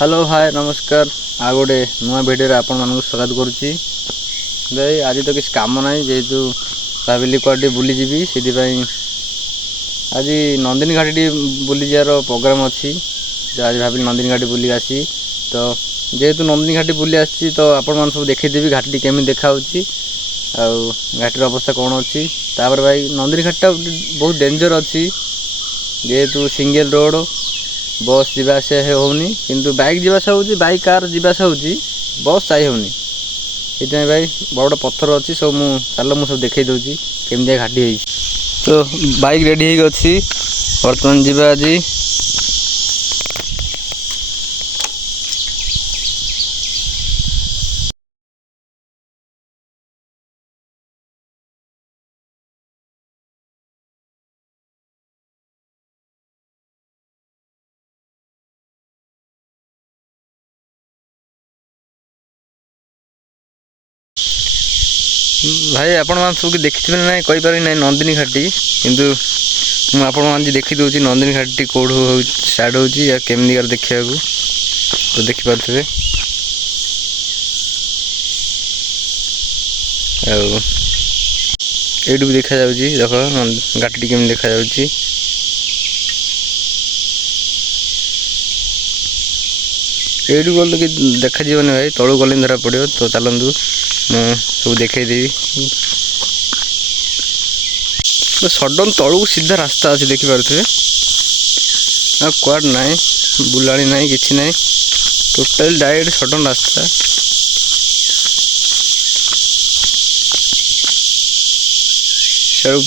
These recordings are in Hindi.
हेलो हाय नमस्कार आ गोटे नुआ भिडियो आपण मानक स्वागत करुच्ची भाई। आज तो किसी कम ना जेहेतु भाविली कुआडे बुली जीवी से आज नंदिनी घाटी टी बुली जार प्रोग्राम अच्छी। तो आज भाविली नंदिनी घाटी बुली आसी तो जेहेतु नंदिनी घाटी बुली आसी तो आपण मान सब देखीदेवी घाटी केमी देखा घाटीर अवस्था कौन अच्छी। तापर भाई नंदिनी घाटा बहुत डेंजर अच्छी जेहेतु सिंगल रोड बस जावास होनी किंतु बाइक जावास हो बाइक कार जावास हो बस जाई होनी। ये भाई बड़ पत्थर अच्छी सब चल मुझे सब देखई दूसरी केमी घाटी है। तो बाइक रेडी हो अच्छी बर्तमान जीवा आज भाई आपण मान सब देखी ना कहीपर ना नंदिनी घाटी किंतु मुझे आपण मान देखी दूसरी नंदिनी घाटी कौट स्टार्ट हो केमी देखा तो देखिपे एटू भी देखा देख घाटी केमी देखा एटू गल कि देखा जीवन भाई तलू गले धरा पड़ो। तो चलतु सब देखदेवी तो सडन तलू सीधा रास्ता अच्छे देखिपे क्वाड ना बुलाणी ना कि ना टोटाल डायरेक्ट सडन रास्ता।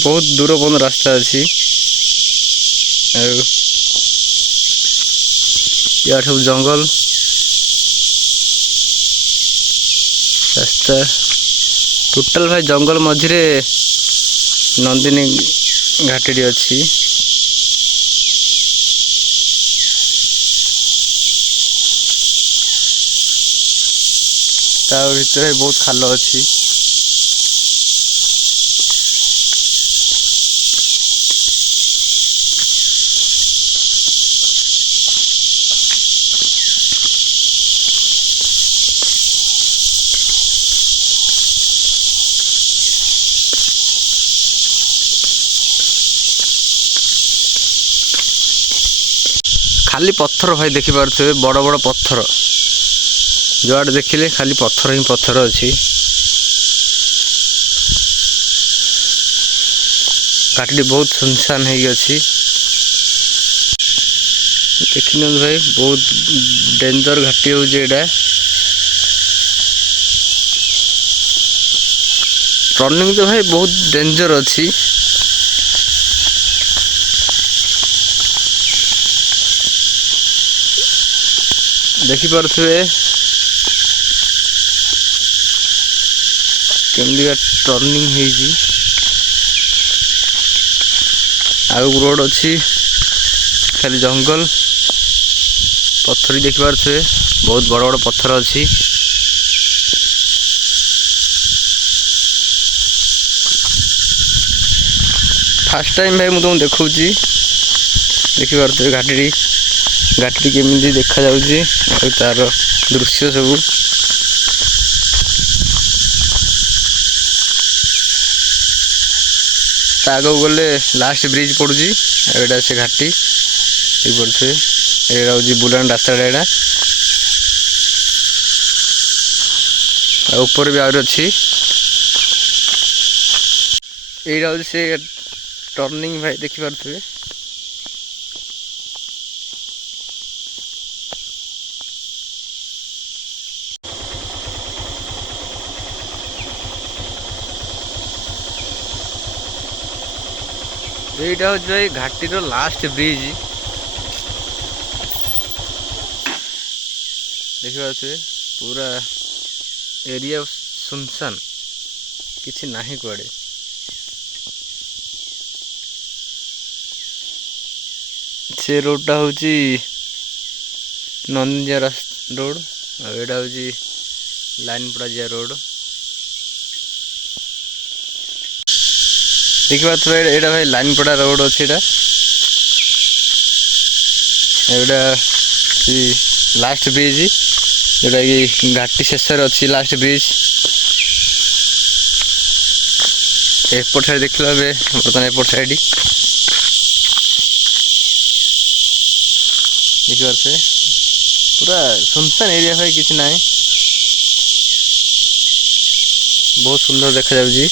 बहुत दूर पर्यटन रास्ता अच्छी या सब जंगल रास्ता टोटाल भाई जंगल मझिरे नंदिनी घाटी अच्छी। ता भीतर बहुत खाल अच्छी खाली पत्थर भाई देखी पारे बड़ बड़ पत्थर जो देखिले खाली पत्थर ही पत्थर अच्छी। घाटी बहुत सुनसान है देखने भाई बहुत डेंजर घाटी हो रनिंग तो भाई बहुत डेंजर अच्छी। देखिपे केमी टर्निंग आग रोड अच्छी खाली जंगल पत्थर देखिपे बहुत बड़ बड़ पत्थर अच्छी। फास्ट टाइम भाई मुझे देखा देखिपे घाटी घाटी केमी देखा तार दृश्य सब आग गले लास्ट ब्रिज पड़ू एटा से घाटी पड़े यहाँ हूँ बुलान रास्ता यहाँ ऊपर भी आहरी अच्छी यहाँ हूँ से टर्निंग भाई देखिपे यहीटा हूँ भाई घाटीर लास्ट ब्रिज देखिए पूरा एरिया सुनसान किसी नहीं कुआड़े से रोडटा हूँ नंदिनी रोड आटा हूँ लाइन पड़ा जा रोड देखिए यहाँ भाई लाइन पड़ा रोड अच्छी एटा लास्ट ब्रिज जोटा कि घाटी शेष अच्छी लास्ट ब्रिज एपट साइड देख बर्तमान एपट साइड देखिए पूरा सुनसान एरिया भाई किसी ना बहुत सुंदर देखा जाऊँगी।